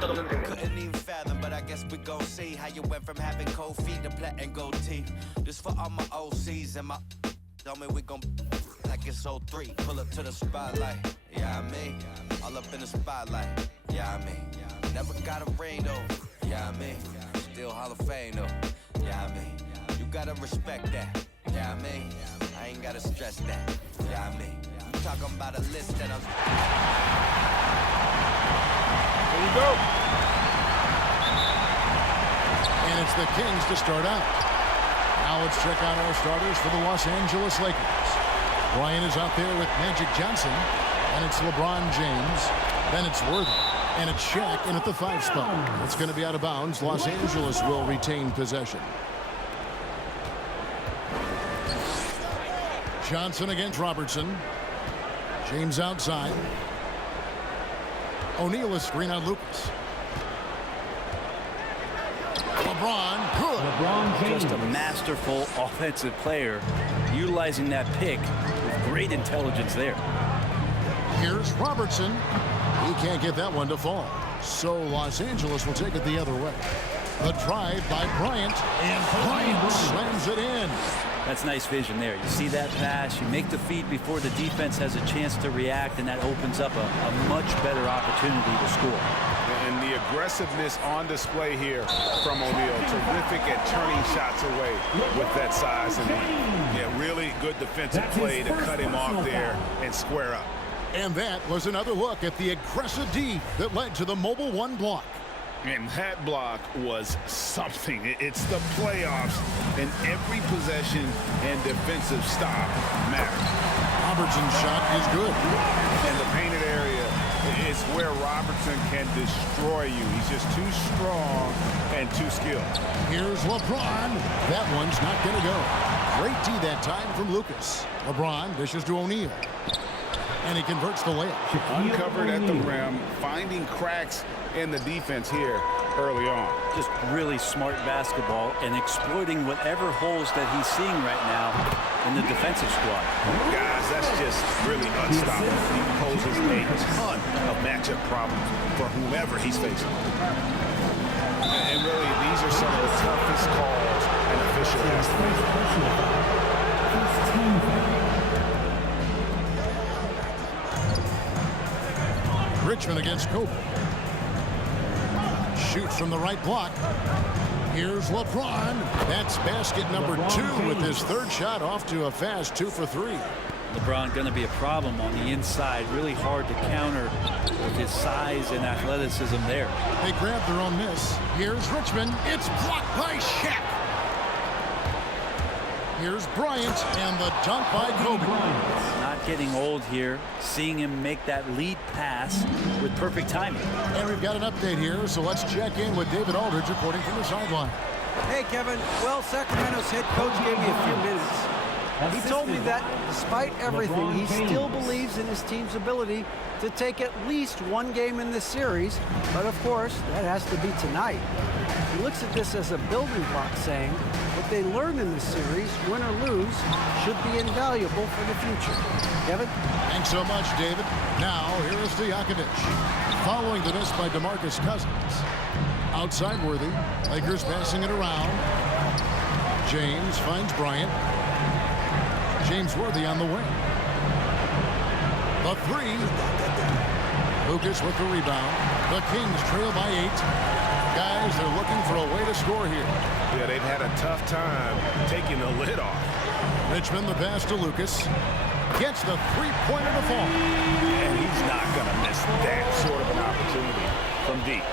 Couldn't even fathom, but I guess we gon' see how you went from having cold feet to platinum gold teeth. This for all my OCs and my tell me we gon' like it's 03. Pull up to the spotlight, yeah I mean. All up in the spotlight, yeah I mean. Never got a ring though, yeah I mean. Still Hall of Fame though, yeah I mean. You gotta respect that, yeah I mean. I ain't gotta stress that, yeah I mean. I'm talking about a list that I'm. There you go. And it's the Kings to start out. Now let's check out our starters for the Los Angeles Lakers. Bryant is out there with Magic Johnson. And it's LeBron James. Then it's Worthy. And it's Shaq in at the 5 spot. It's going to be out of bounds. Los Angeles will retain possession. Johnson against Robertson. James outside. O'Neal is screen on Lucas. LeBron James. Just a masterful offensive player, utilizing that pick with great intelligence there. Here's Robertson. He can't get that one to fall. So Los Angeles will take it the other way. The drive by Bryant. And Bryant slams it in. That's nice vision there. You see that pass, you make the feed before the defense has a chance to react, and that opens up a much better opportunity to score. And the aggressiveness on display here from O'Neal. Terrific at turning shots away with that size. And yeah, really good defensive play to cut him off there and square up. And that was another look at the aggressive D that led to the Mobile One block. And that block was something. It's the playoffs, and every possession and defensive stop matters. Robertson's shot is good. And the painted area is where Robertson can destroy you. He's just too strong and too skilled. Here's LeBron. That one's not going to go. Great D that time from Lucas. LeBron dishes to O'Neal. And he converts the layup. Uncovered at the rim, finding cracks in the defense here early on. Just really smart basketball and exploiting whatever holes that he's seeing right now in the defensive squad. Guys, that's just really unstoppable. He poses a ton of matchup problems for whomever he's facing. And really, these are some of the toughest calls an official has to make. Richmond against Kobe. Shoots from the right block. Here's LeBron. That's basket number 2 with his third shot off to a fast 2 for 3. LeBron going to be a problem on the inside. Really hard to counter with his size and athleticism there. They grab their own miss. Here's Richmond. It's blocked by Shaq. Here's Bryant and the dunk by Kobe. Not getting old here. Seeing him make that lead pass with perfect timing. And we've got an update here, so let's check in with David Aldridge reporting from the sideline. Hey, Kevin. Well, Sacramento's head coach gave me a few minutes. He told me that despite everything, he still believes in his team's ability to take at least one game in this series. But of course, that has to be tonight. He looks at this as a building block, saying what they learned in this series, win or lose, should be invaluable for the future. Kevin? Thanks so much, David. Now, here is Stojakovic. Following the miss by DeMarcus Cousins. Outside Worthy. Lakers passing it around. James finds Bryant. James Worthy on the wing. The 3. Lucas with the rebound. The Kings trail by 8. Guys, they're looking for a way to score here. Yeah, they've had a tough time taking the lid off. Richmond the pass to Lucas. Gets the 3-pointer to fall. And he's not going to miss that sort of an opportunity from deep.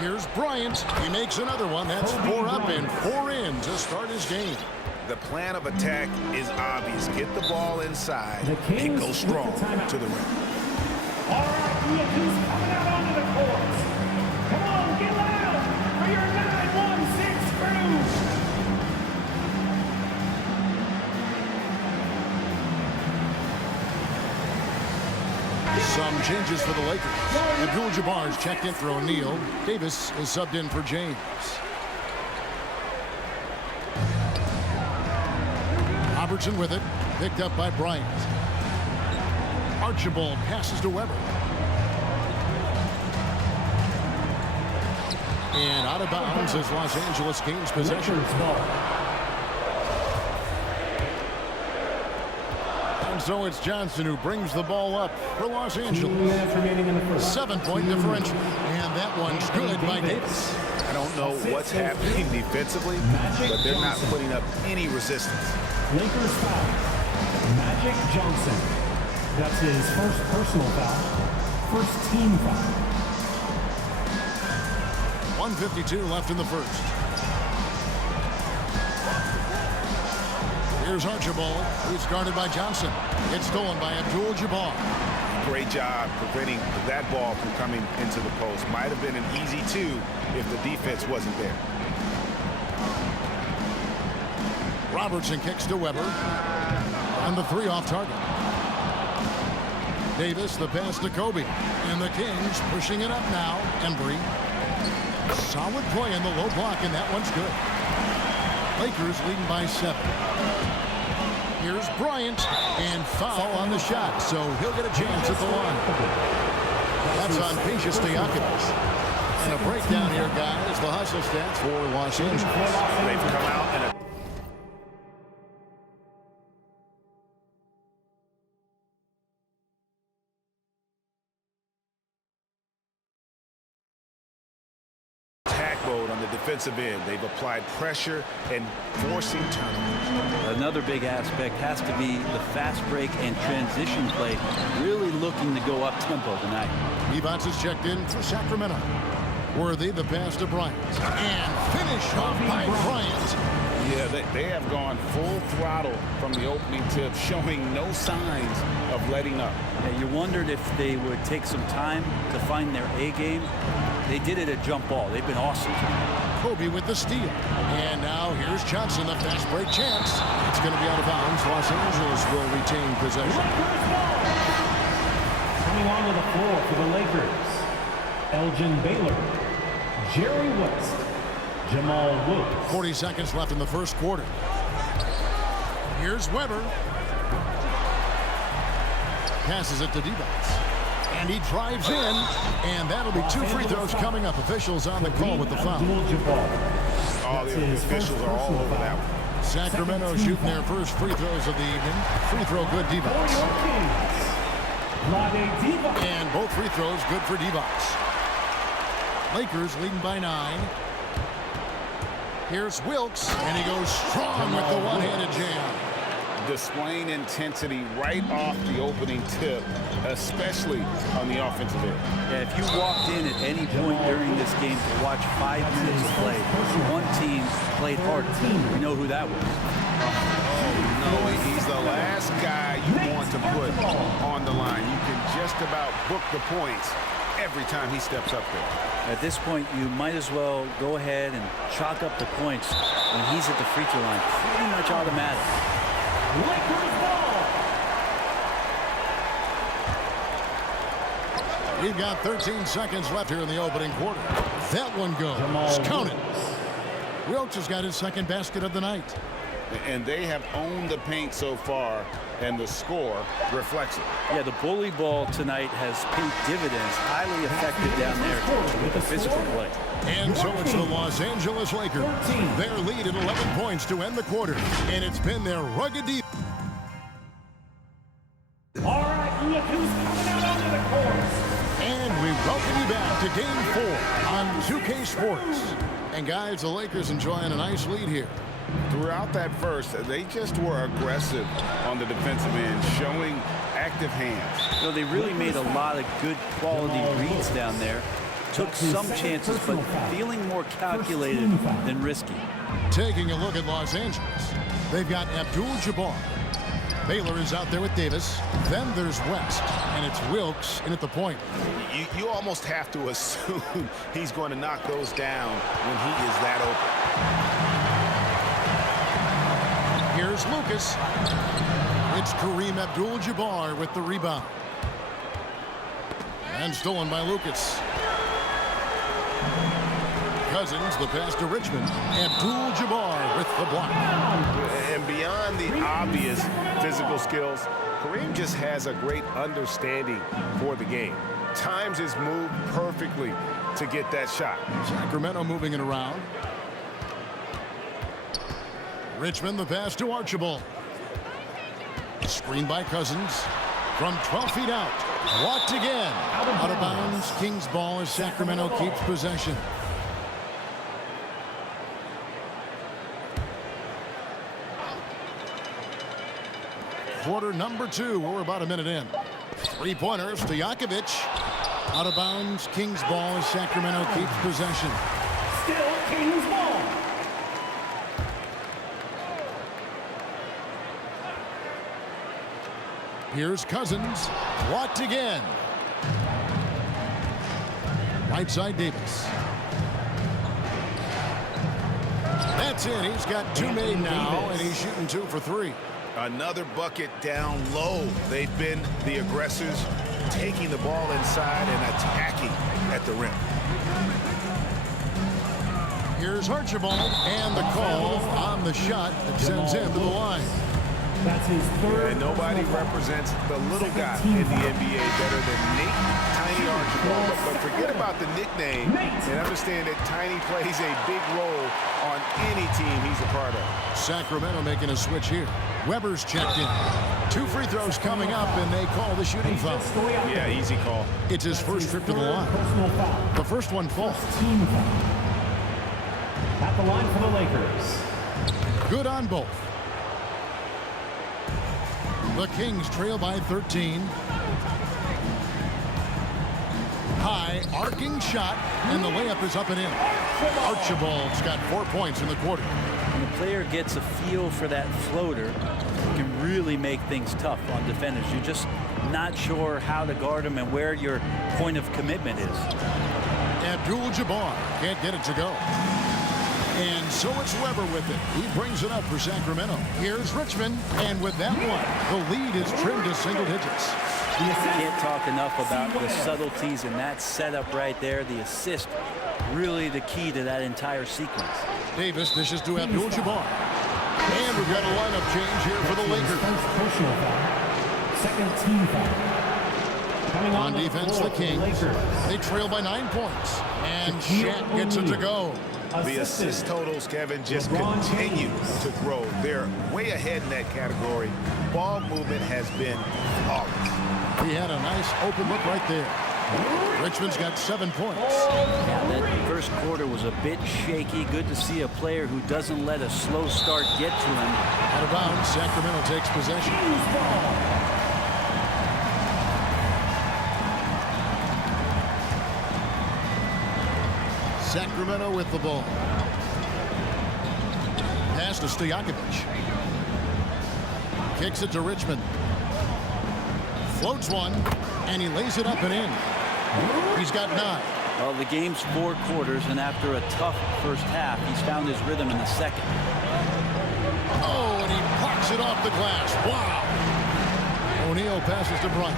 Here's Bryant. He makes another one. That's 4 up and 4 in to start his game. The plan of attack is obvious. Get the ball inside and go strong to the rim. All right, who's coming out onto the court? Come on, get loud for your 916 crew. Some changes for the Lakers. Abdul-Jabbar's checked in for O'Neal. Davis is subbed in for James. Robertson with it. Picked up by Bryant. Archibald passes to Weber. And out of bounds as Los Angeles gains possession. And so it's Johnson who brings the ball up for Los Angeles. 7-point differential. And that one's good by Davis. I don't know what's happening defensively, but they're not putting up any resistance. Lakers foul. Magic Johnson. That's his first personal foul. First team foul. 1:52 left in the first. Here's Archibald, who's guarded by Johnson. It's stolen by Abdul-Jabbar. Great job preventing that ball from coming into the post. Might have been an easy two if the defense wasn't there. Robertson kicks to Weber. And the three off target. Davis, the pass to Kobe. And the Kings pushing it up now. Embry. Solid play in the low block, and that one's good. Lakers leading by 7. Here's Bryant, and foul on the shot, so he'll get a chance at the line. That's on Peja Stojakovic. And a breakdown here, guys. The hustle stats for Los Angeles. They've come out and mode on the defensive end. They've applied pressure and forcing turnovers. Another big aspect has to be the fast break and transition play, really looking to go up tempo tonight. Evans is checked in for Sacramento. Worthy, the pass to Bryant. And finish off by Bryant. Yeah, they have gone full throttle from the opening tip, showing no signs of letting up. Yeah, you wondered if they would take some time to find their A game. They did it at jump ball. They've been awesome tonight. Kobe with the steal. And now here's Johnson, the fast break chance. It's going to be out of bounds. Los Angeles will retain possession. Coming onto the floor for the Lakers, Elgin Baylor, Jerry West, Jamal Wilkes. 40 seconds left in the first quarter. Here's Weber. Passes it to Devos. And he drives in, and that'll be 2 free throws coming up. Officials on the call with the foul. All the officials are all over that one. Sacramento shooting their first free throws of the evening. Free throw good, Devos. And both free throws good for Devos. Lakers leading by 9. Here's Wilkes, and he goes strong with the one-handed jam. Displaying intensity right off the opening tip, especially on the offensive end. Yeah, if you walked in at any point during this game to watch 5 minutes of play, one team played harder. We know who that was. Oh, no, he's the last guy you want to put on the line. You can just about book the points every time he steps up there. At this point, you might as well go ahead and chalk up the points when he's at the free throw line. Pretty much automatic. Lakers ball. We've got 13 seconds left here in the opening quarter. That one goes. Count it. Wilkes has got his second basket of the night. And they have owned the paint so far, and the score reflects it. Yeah, the bully ball tonight has paid dividends. Highly effective down there with the physical play. And so it's the Los Angeles Lakers. Their lead at 11 points to end the quarter. And it's been their rugged defense. All right, look who's coming out onto the court. And we welcome you back to Game 4 on 2K Sports. And guys, the Lakers enjoying a nice lead here. Throughout that first, they just were aggressive on the defensive end, showing active hands. So they really made a lot of good quality reads down there. Took some chances, but feeling more calculated than risky. Taking a look at Los Angeles, they've got Abdul-Jabbar. Baylor is out there with Davis. Then there's West, and it's Wilkes in at the point. You almost have to assume he's going to knock those down when he is that open. Here's Lucas. It's Kareem Abdul-Jabbar with the rebound. And stolen by Lucas. Cousins, the pass to Richmond. Abdul-Jabbar with the block. And beyond the obvious physical skills, Kareem just has a great understanding for the game. times his move perfectly to get that shot. Sacramento moving it around. Richmond, the pass to Archibald. Screen by Cousins. From 12 feet out. Blocked again. Out of bounds. Kings ball as Sacramento keeps possession. Quarter number 2. We're about a minute in. Three-pointers to Stojakovic. Out of bounds. Kings ball as Sacramento keeps possession. Still Kings ball. Here's Cousins. Blocked again. Right side Davis. That's it. He's got 2 made now, and he's shooting 2 for 3. Another bucket down low. They've been the aggressors, taking the ball inside and attacking at the rim. Here's Archibald, and the call on the shot that sends him to the line. That's his third. And nobody represents the little guy in the NBA better than Nate Tiny Archibald. But forget about the nickname and understand that Tiny plays a big role on any team he's a part of. Sacramento making a switch here. Weber's checked in. 2 free throws coming up, and they call the shooting foul. Yeah, easy call. It's his first trip to the line. Personal foul. The first one falls. Team foul. At the line for the Lakers. Good on both. The Kings trail by 13. High arcing shot, and the layup is up and in. Archibald's got 4 points in the quarter. When the player gets a feel for that floater, it can really make things tough on defenders. You're just not sure how to guard them and where your point of commitment is. Abdul-Jabbar can't get it to go. And so it's Weber with it. He brings it up for Sacramento. Here's Richmond, and with that one, the lead is trimmed to single digits. You can't talk enough about the subtleties in that setup right there. The assist, really the key to that entire sequence. Davis dishes to Abdul-Jabbar. And we've got a lineup change here for the Lakers. First personal foul. Second team foul. Coming On the defense, floor the for Kings. Lakers. They trail by 9 points. And Shaq gets it to go. The assist totals, Kevin, just continue to grow. They're way ahead in that category. Ball movement has been flawless. He had a nice open look right there. Richmond's got 7 points. Yeah, that first quarter was a bit shaky. Good to see a player who doesn't let a slow start get to him. Out of bounds, Sacramento takes possession. Sacramento with the ball. Pass to Stojakovic. Kicks it to Richmond. Floats one, and he lays it up and in. He's got 9. Well, the game's 4 quarters, and after a tough first half, he's found his rhythm in the second. Oh, and he parks it off the glass. Wow. O'Neal passes to Bryant.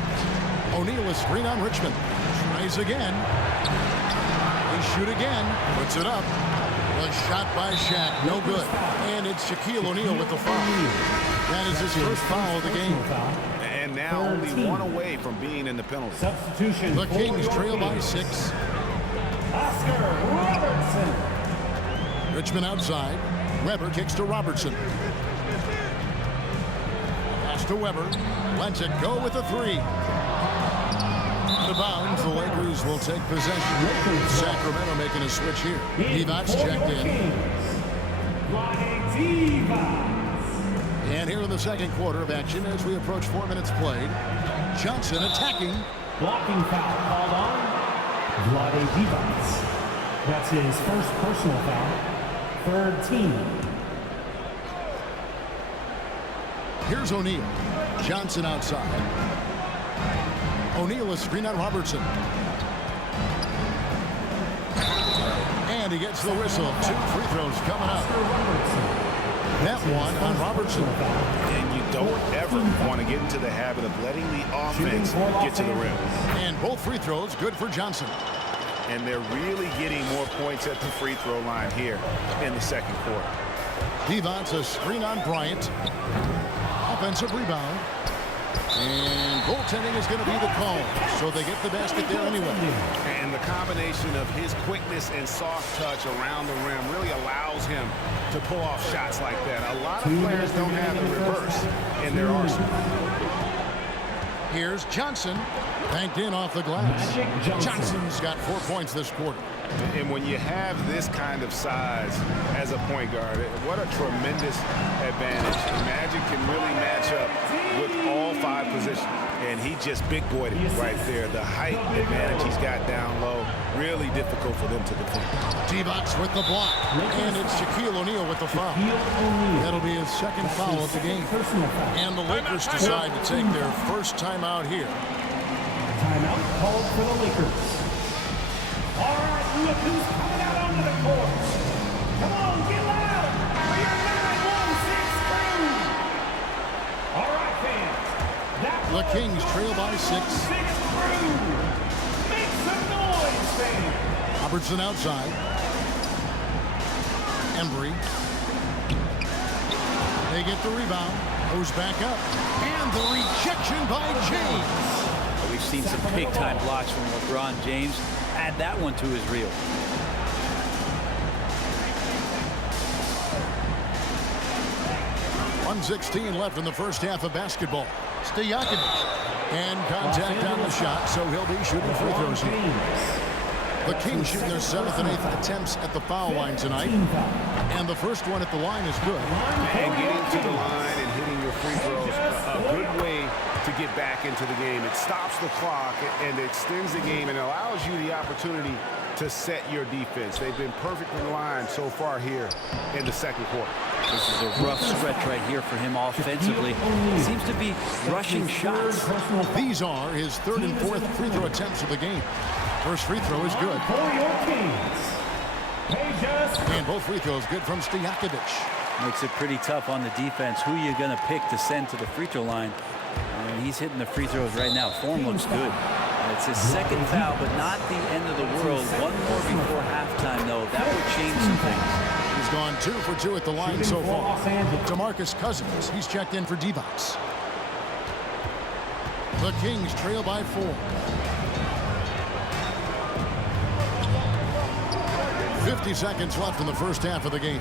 O'Neal is screen on Richmond. Tries again. They shoot again. Puts it up. The shot by Shaq. No good. And it's Shaquille O'Neal with the foul. That is his first foul of the game. And now only 1 away from being in the penalty. Substitution. The Kings trail by 6. Oscar Robertson. Richmond outside. Weber kicks to Robertson. Pass to Weber. Lets it go with a 3. Out of bounds, the Lakers will take possession. Sacramento making a switch here. Divac checked in. And here in the second quarter of action as we approach 4 minutes played. Johnson attacking. Blocking foul called on Vlade Divac. That's his first personal foul. Third team. Here's O'Neal. Johnson outside. O'Neal is screen on Robertson. And he gets the whistle. 2 free throws coming up. That one on Robertson. And you don't ever want to get into the habit of letting the offense get to the rim. And both free throws good for Johnson. And they're really getting more points at the free throw line here in the second quarter. Divac a screen on Bryant. Offensive rebound. And goaltending is going to be the call, so they get the basket there anyway. And the combination of his quickness and soft touch around the rim really allows him to pull off shots like that. A lot of players don't have the reverse in their arsenal. Here's Johnson, banked in off the glass. Johnson's got 4 points this quarter. And when you have this kind of size as a point guard, what a tremendous advantage. Magic can really match up with all 5 positions. And he just big-boyed it right there. The height advantage he's got down low, really difficult for them to defend. Divac with the block. And it's Shaquille O'Neal with the foul. That'll be his second foul of the game. And the Lakers decide to take their first timeout here. Timeout called for the Lakers. All right, look who's coming out onto the court. Come on, get loud for your 9-1-6 crew. All right, fans. The Kings trail by 6. 6 crew. Make some noise, fans. Robertson outside. Embry. They get the rebound. Goes back up. And the rejection by James. We've seen some big-time blocks from LeBron James. Add that one to his reel. .116 left in the first half of basketball. Stojakovic. And contact on the shot, so he'll be shooting free throws here. The Kings shooting their 7th and 8th attempts at the foul line tonight. And the first one at the line is good. And getting to the line and hitting your free throws, a good way to get back into the game. It stops the clock and extends the game and allows you the opportunity to set your defense. They've been perfectly aligned so far here in the second quarter. This is a rough stretch right here for him offensively. Seems to be rushing shots. These are his 3rd and 4th free throw attempts of the game. First free throw is good. For your Kings. And both free throws good from Stojakovic. Makes it pretty tough on the defense. Who you're going to pick to send to the free throw line. And he's hitting the free throws right now. Form looks good. It's his second foul, but not the end of the world. One more before halftime, though. That would change some things. He's gone 2 for 2 at the line so far. DeMarcus Cousins, he's checked in for Divac. The Kings trail by 4. 50 seconds left in the first half of the game.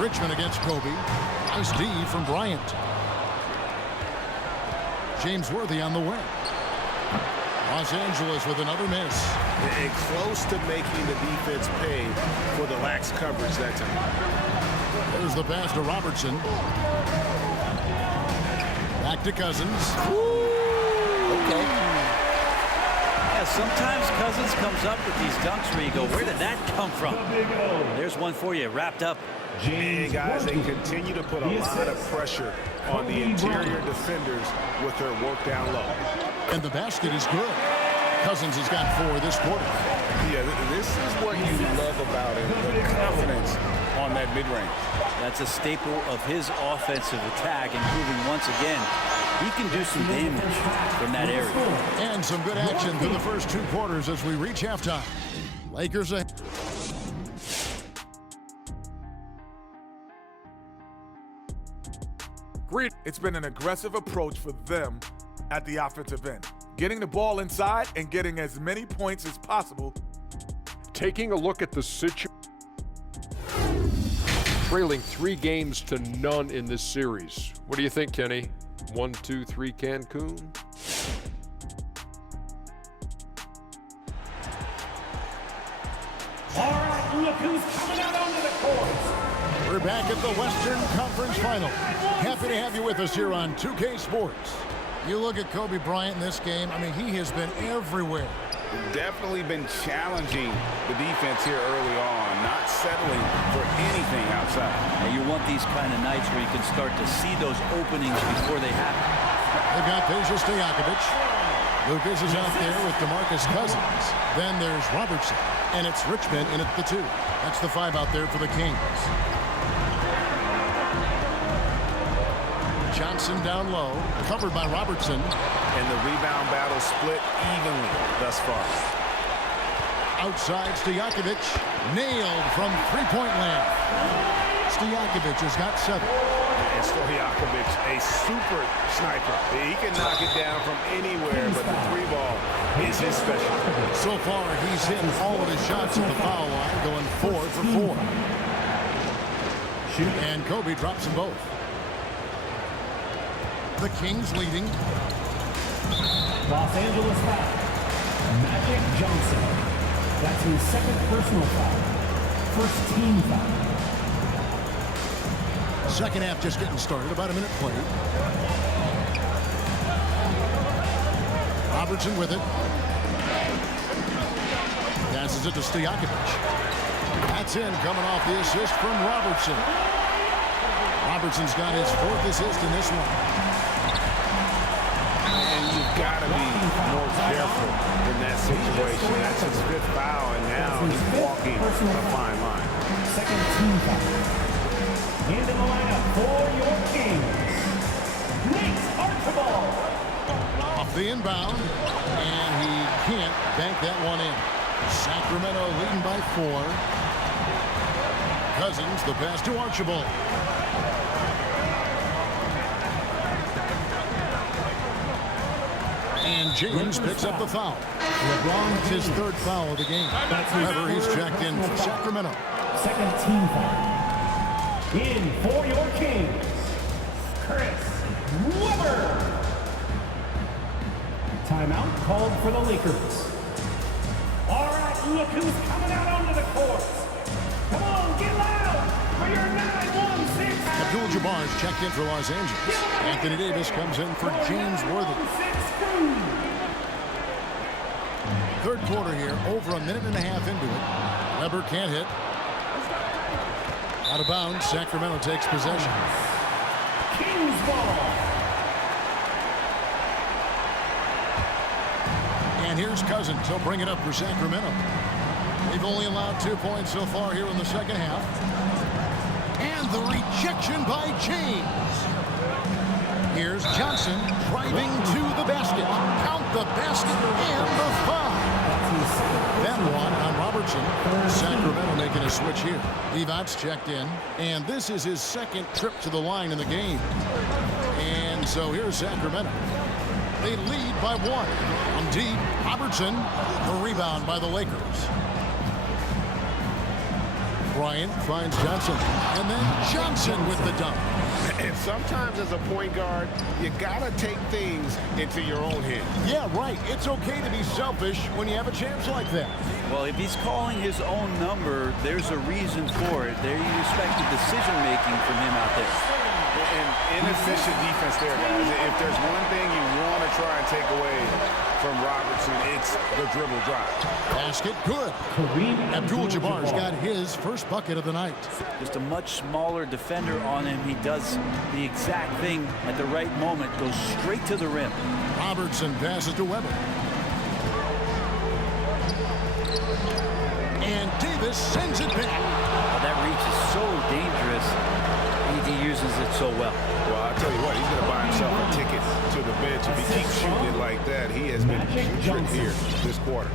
Richmond against Kobe. Nice D from Bryant. James Worthy on the wing. Los Angeles with another miss. And close to making the defense pay for the lax coverage that time. There's the pass to Robertson. Back to Cousins. Okay. Yeah, sometimes Cousins comes up with these dunks where you go, where did that come from? There's one for you, wrapped up. And guys, they continue to put a lot of pressure on the interior defenders with their work down low. And the basket is good. Cousins has got 4 this quarter. Yeah, this is what you love about him, the confidence on that mid-range. That's a staple of his offensive attack, and proving once again he can do some damage from that area. And some good action through the first 2 quarters as we reach halftime. Lakers ahead. It's been an aggressive approach for them at the offensive end, getting the ball inside and getting as many points as possible. Taking a look at the situation, trailing 3 games to none in this series. What do you think, Kenny? 1, 2, 3 Cancun? All right, look who's coming out onto the court. We're back at the Western Conference Final. Happy to have you with us here on 2K Sports. You look at Kobe Bryant in this game, I mean, he has been everywhere. Definitely been challenging the defense here early on, not settling for anything outside. And you want these kind of nights where you can start to see those openings before they happen. They've got Peja Stojakovic. Lucas is out there with DeMarcus Cousins. Then there's Robertson. And it's Richmond in at the 2. That's the 5 out there for the Kings. Johnson down low, covered by Robertson. And the rebound battle split evenly thus far. Outside, Stojakovic nailed from 3-point land. Stojakovic has got 7. And Stojakovic, a super sniper. He can knock it down from anywhere, but the three ball is his special. So far, he's hit all of his shots at the foul line, going 4 for 4. And Kobe drops them both. The Kings leading. Los Angeles foul. Magic Johnson. That's his second personal foul. First team foul. Second half just getting started. About a minute played. Robertson with it. Passes it to Stojakovic. That's in, coming off the assist from Robertson. Robertson's got his 4th assist in this one. And you've got to be more careful in that situation. That's his 5th foul, and now he's walking a fine line. Second team foul. And in the lineup for your Kings, Nate Archibald. Off the inbound, and he can't bank that one in. Sacramento leading by 4. Cousins, the pass to Archibald. And James picks up the foul. LeBron, it's his 3rd foul of the game. However, he's checked in for Sacramento. Second team foul. In for your Kings, Chris Webber. Timeout called for the Lakers. All right, look who's coming out onto the court. Come on, get loud for your 9-1-6. Abdul-Jabbar's checked in for Los Angeles. Anthony Davis comes in for James Worthy. 3rd quarter here, over a minute and a half into it. Webber can't hit. Out of bounds, Sacramento takes possession. Kings ball. And here's Cousins. He'll bring it up for Sacramento. They've only allowed 2 points so far here in the second half. And the rejection by James. Here's Johnson driving to the basket. Count the basket and the foul. That one on Robertson. Sacramento making a switch here. Evans checked in. And this is his 2nd trip to the line in the game. And so here's Sacramento. They lead by 1. On deep, Robertson. The rebound by the Lakers. Bryant finds Johnson. And then Johnson with the dunk. And sometimes as a point guard, you got to take things into your own hands. Yeah, right. It's okay to be selfish when you have a chance like that. Well, if he's calling his own number, there's a reason for it. There you expect the decision-making from him out there. And inefficient defense there, guys. If there's one thing you want to try and take away from Robertson, it's the dribble drive. Basket good. Abdul-Jabbar's got his first bucket of the night. Just a much smaller defender on him. He does the exact thing at the right moment. Goes straight to the rim. Robertson passes to Webber. And Davis sends it back. Oh, that reach is so dangerous. He uses it so well. Well, I tell you what, he's going to buy himself a ticket to the bench. If he keeps shooting it like that, he has been putrid here this quarter.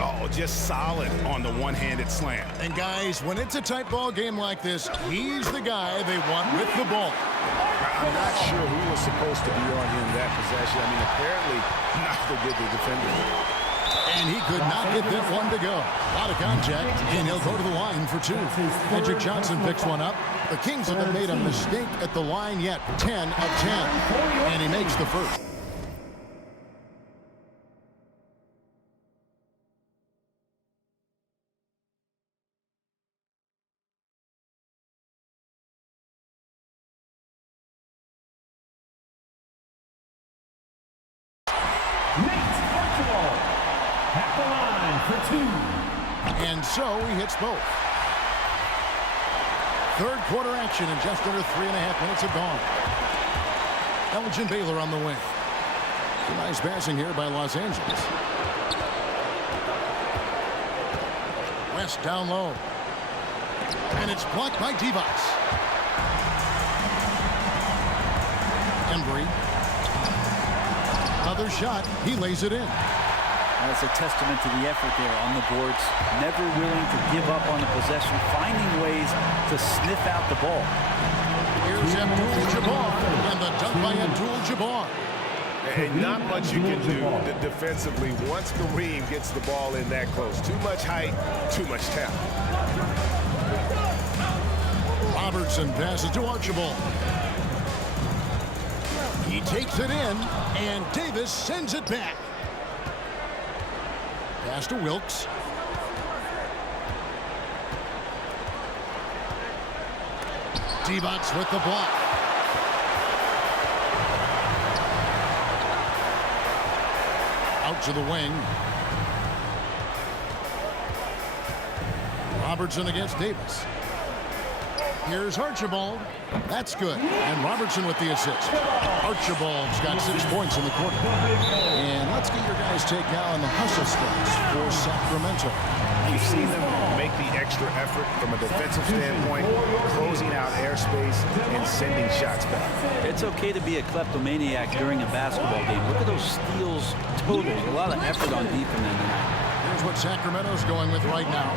Oh, just solid on the one-handed slam. And guys, when it's a tight ball game like this, he's the guy they want with the ball. I'm not sure who was supposed to be on him that possession. I mean, apparently neither did the defender. And he could not get that one to go. A lot of contact, and he'll go to the line for 2. Magic Johnson picks one up. The Kings haven't made a mistake at the line yet. 10 of 10. And he makes the first. At the line for 2. And so he hits both. 3rd quarter action in just under 3.5 minutes have gone. Elgin Baylor on the wing. Some nice passing here by Los Angeles. West down low. And it's blocked by Devos. Embry. Another shot. He lays it in. That's a testament to the effort there on the boards. Never willing to give up on the possession, finding ways to sniff out the ball. Here's Here's Abdul-Jabbar, and the dunk by Abdul-Jabbar. And not much you can do defensively once Kareem gets the ball in that close. Too much height, too much talent. Robertson passes to Archibald. He takes it in, and Davis sends it back. Pass to Wilkes. Divac with the block. Out to the wing. Robertson against Davis. Here's Archibald. That's good. And Robertson with the assist. Archibald's got 6 points in the quarter. And let's get your guys' take now on the hustle stats for Sacramento. You've seen them make the extra effort from a defensive standpoint, closing out airspace and sending shots back. It's okay to be a kleptomaniac during a basketball game. Look at those steals totals. A lot of effort on defense tonight. Here's what Sacramento's going with right now.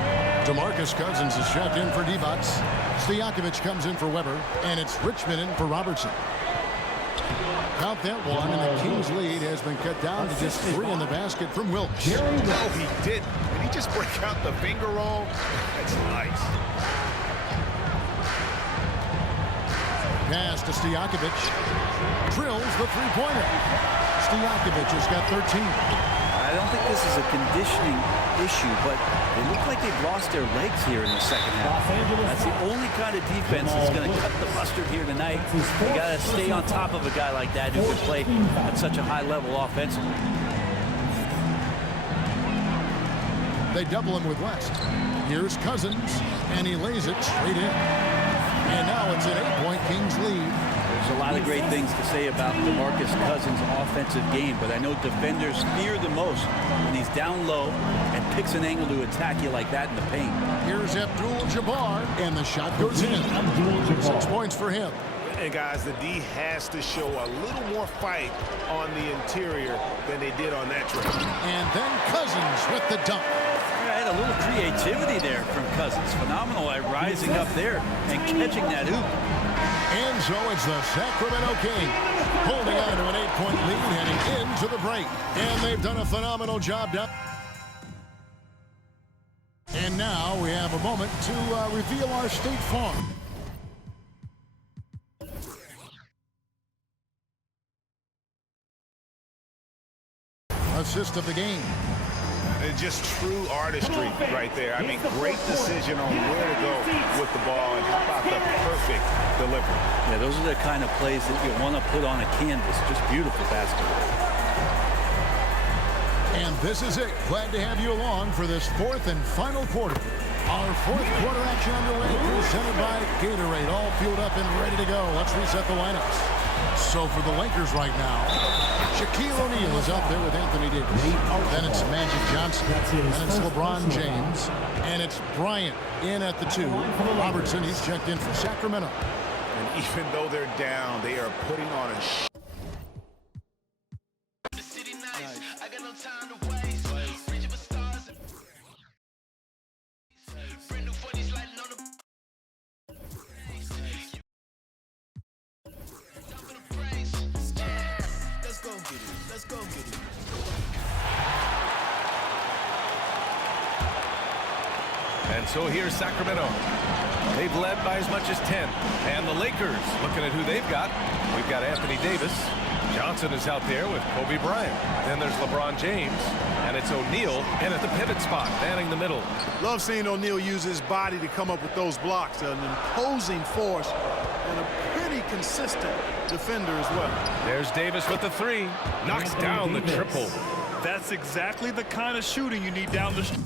DeMarcus Cousins is checked in for Divac. Stojakovic comes in for Weber, and it's Richmond in for Robertson. Count that one, and the Kings' lead has been cut down to just 3 in the basket from Wilkes. No, he didn't. Did he just break out the finger roll? That's nice. Pass to Stojakovic. Drills the three-pointer. Stojakovic has got 13. I don't think this is a conditioning issue, but they look like they've lost their legs here in the second half. That's the only kind of defense that's going to cut the mustard here tonight. You got to stay on top of a guy like that who can play at such a high level offensively. They double him with West. Here's Cousins, and he lays it straight in. And now it's an 8-point Kings lead. There's a lot of great things to say about DeMarcus Cousins' offensive game, but I know defenders fear the most when he's down low and picks an angle to attack you like that in the paint. Here's Abdul-Jabbar, and the shot goes in. 6 points for him. And guys, the D has to show a little more fight on the interior than they did on that trip. And then Cousins with the dunk. I had a little creativity there from Cousins. Phenomenal at rising up there and catching that hoop. And so it's the Sacramento Kings holding on to an 8-point lead heading into the break. And they've done a phenomenal job down. And now we have a moment to reveal our State Farm. Assist of the game. It's just true artistry right there. I mean, great decision on where to go with the ball, and how about the perfect delivery. Yeah, those are the kind of plays that you want to put on a canvas. Just beautiful basketball. And this is it. Glad to have you along for this 4th and final quarter. Our 4th quarter action underway, presented by Gatorade. All fueled up and ready to go. Let's reset the lineups. So for the Lakers right now, Shaquille O'Neal is out there with Anthony Davis. Then it's Magic Johnson. Then it's LeBron James. And it's Bryant in at the 2. Robertson, he's checked in for Sacramento. And even though they're down, they are putting on a And so here's Sacramento. They've led by as much as 10. And the Lakers, looking at who they've got. We've got Anthony Davis. Johnson is out there with Kobe Bryant. Then there's LeBron James. And it's O'Neal in at the pivot spot, manning the middle. Love seeing O'Neal use his body to come up with those blocks. An imposing force and a pretty consistent defender as well. There's Davis with the 3. Knocks down the triple. That's exactly the kind of shooting you need down the stretch.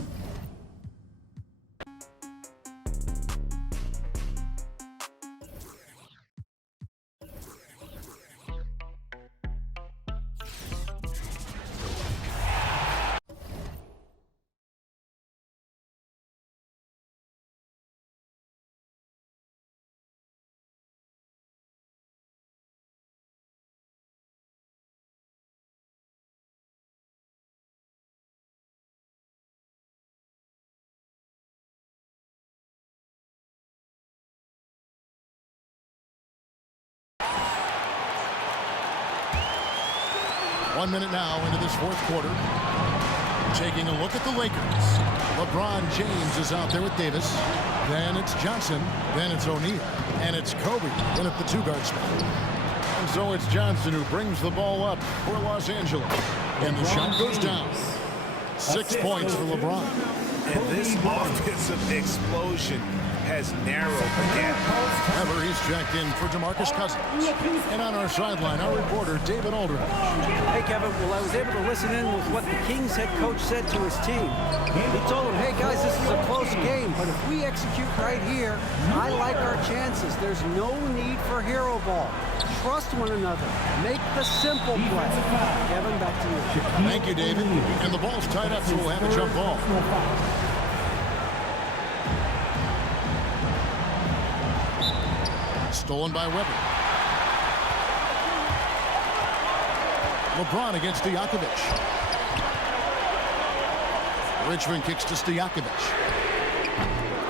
1 minute now into this fourth quarter. Taking a look at the Lakers. LeBron James is out there with Davis. Then it's Johnson. Then it's O'Neal. And it's Kobe in at the two-guard spot. And so it's Johnson who brings the ball up for Los Angeles. And the shot goes down. 6 points for LeBron. And this offensive explosion has narrowed the gap. However, he's checked in for DeMarcus Cousins. And on our sideline, our reporter, David Aldridge. Hey, Kevin. Well, I was able to listen in with what the Kings head coach said to his team. He told them, hey, guys, this is a close game, but if we execute right here, I like our chances. There's no need for hero ball. Trust one another. Make the simple play. Kevin, back to you. Thank you, David. And the ball's tied up, so we'll have a jump ball. Stolen by Webber. LeBron against Stojakovic. Richmond kicks to Stojakovic.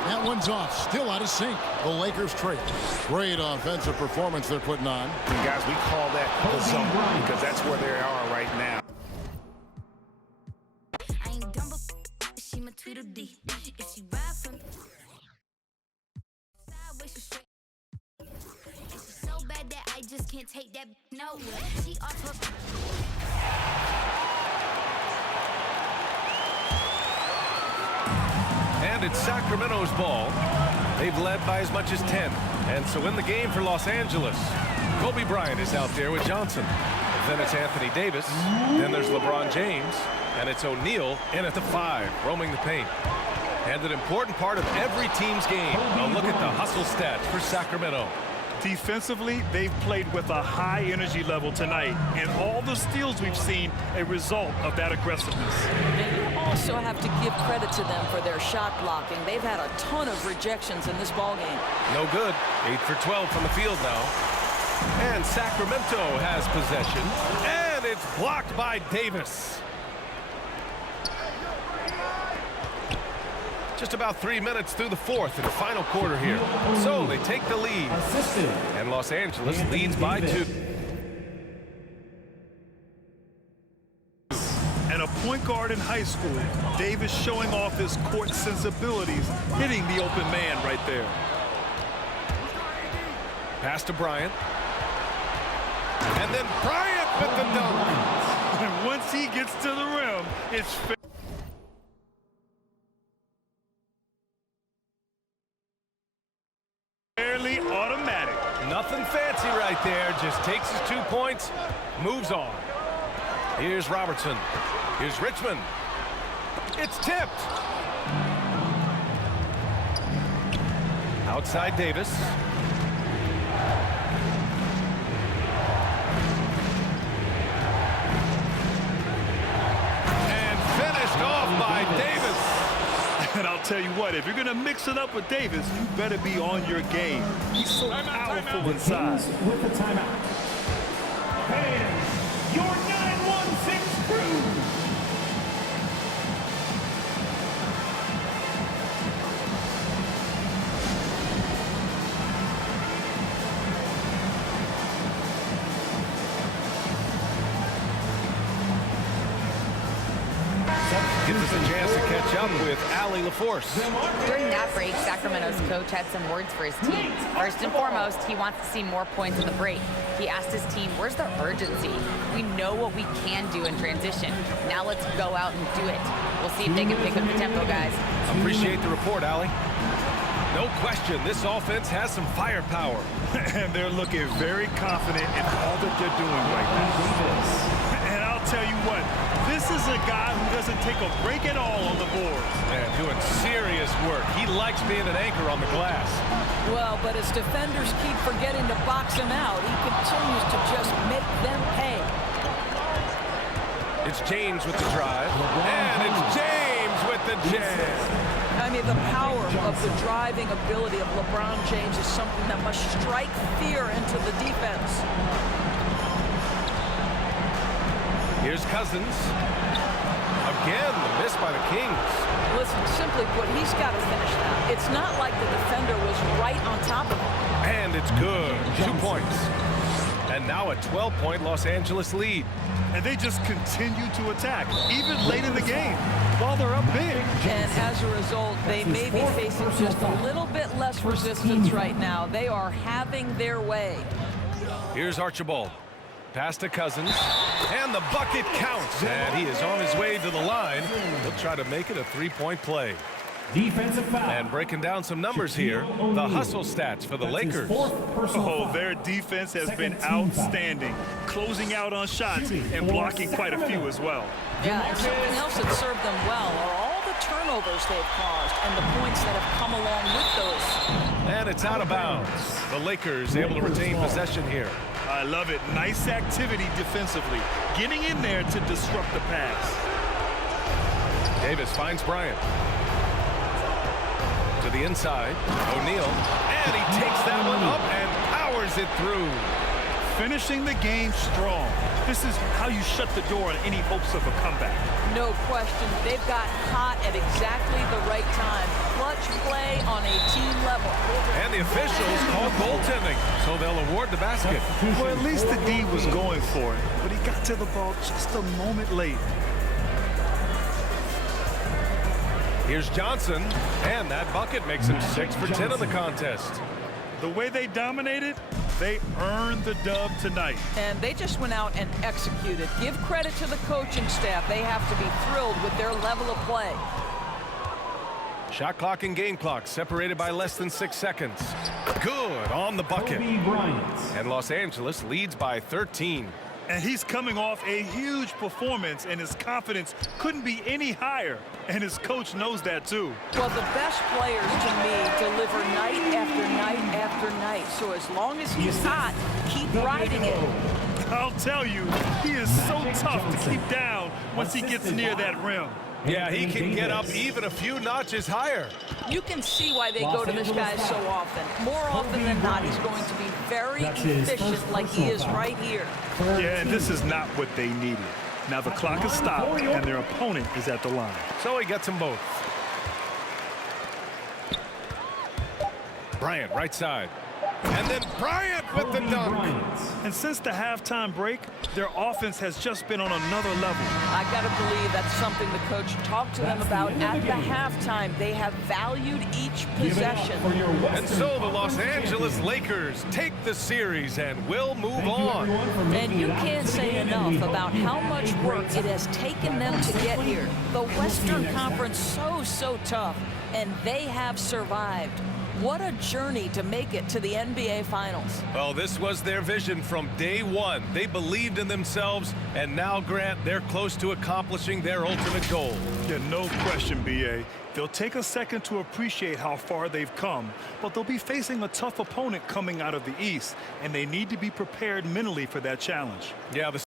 That one's off. Still out of sync. The Lakers trail. Great offensive performance they're putting on. And guys, we call that the zone because that's where they are right now. I ain't dumb, but she my Tweedledee. If she ride from sideways, she straight. And she's so bad that I just can't take that nowhere. She off her. And it's Sacramento's ball. They've led by as much as 10. And so in the game for Los Angeles, Kobe Bryant is out there with Johnson. Then it's Anthony Davis. Then there's LeBron James. And it's O'Neal in at the 5, roaming the paint. And an important part of every team's game. A look at the hustle stats for Sacramento. Defensively, they've played with a high energy level tonight, and all the steals we've seen a result of that aggressiveness. And you also have to give credit to them for their shot blocking. They've had a ton of rejections in this ballgame. No good. 8 for 12 from the field now. And Sacramento has possession, and it's blocked by Davis. Just about 3 minutes through the fourth and the final quarter here. So they take the lead. And Los Angeles leads by 2. And a point guard in high school, Davis showing off his court sensibilities, hitting the open man right there. Pass to Bryant. And then Bryant with the dunk. And once he gets to the rim, it's fair. Fairly automatic. Nothing fancy right there. Just takes his 2 points, moves on. Here's Robertson. Here's Richmond. It's tipped. Outside Davis. And finished off by Davis. And I'll tell you what, if you're going to mix it up with Davis, you better be on your game. He's so powerful inside. With the timeout. And your 916 crew. Gives us a chance to catch up with Allie LaForce. During that break, Sacramento's coach had some words for his team. First and foremost, he wants to see more points in the break. He asked his team, where's the urgency? We know what we can do in transition. Now let's go out and do it. We'll see if they can pick up the tempo, guys. Appreciate the report, Allie. No question, this offense has some firepower. And they're looking very confident in all that they're doing right now. And I'll tell you what, this is a guy who doesn't take a break at all on the boards. And doing serious work. He likes being an anchor on the glass. Well, but as defenders keep forgetting to box him out, he continues to just make them pay. It's James with the drive. And it's James with the jam. I mean, the power of the driving ability of LeBron James is something that must strike fear into the defense. Here's Cousins. Again, the miss by the Kings. Listen, simply put, he's got to finish that. It's not like the defender was right on top of him. And it's good. 2 points. And now a 12-point Los Angeles lead. And they just continue to attack, even late in the game, while they're up big. And as a result, they may be facing just a little bit less resistance right now. They are having their way. Here's Archibald. Pass to Cousins. And the bucket counts. And he is on his way to the line. He'll try to make it a three-point play. Defensive foul. And breaking down some numbers here, the hustle stats for the Lakers. Oh, their defense has been outstanding, closing out on shots and blocking quite a few as well. Yeah, and something else that served them well are all the turnovers they've caused and the points that have come along with those. And it's out of bounds. The Lakers able to retain possession here. I love it. Nice activity defensively, getting in there to disrupt the pass. Davis finds Bryant. To the inside, O'Neal, and he takes that one up and powers it through. Finishing the game strong. This is how you shut the door on any hopes of a comeback. No question. They've got hot at exactly the right time. Clutch play on a team level. And the officials call goaltending, so they'll award the basket. Well, at least the D was going for it, but he got to the ball just a moment late. Here's Johnson, and that bucket makes him 6 for 10 in the contest. The way they dominated, they earned the dub tonight. And they just went out and executed. Give credit to the coaching staff. They have to be thrilled with their level of play. Shot clock and game clock separated by less than 6 seconds. Good on the bucket. And Los Angeles leads by 13. And he's coming off a huge performance, and his confidence couldn't be any higher. And his coach knows that, too. Well, the best players, to me, deliver night after night after night. So as long as he's hot, keep riding it. I'll tell you, he is so tough to keep down once he gets near that rim. Yeah, he can get up even a few notches higher. You can see why they go to this guy so often. More often than not, he's going to be very efficient like he is right here. Yeah, and this is not what they needed. Now the clock is stopped, and their opponent is at the line. So he gets them both. Bryant, right side. And then Bryant with the dunk. And since the halftime break, their offense has just been on another level. I got to believe that's something the coach talked to them about at the halftime. They have valued each possession. And so the Los Angeles Lakers take the series and will move on. And you can't say enough about how much work it has taken them to get here. The Western Conference so tough, and they have survived. What a journey to make it to the NBA Finals. Well, this was their vision from day one. They believed in themselves, and now, Grant, they're close to accomplishing their ultimate goal. Yeah, no question, B.A. They'll take a second to appreciate how far they've come, but they'll be facing a tough opponent coming out of the East, and they need to be prepared mentally for that challenge. Yeah, the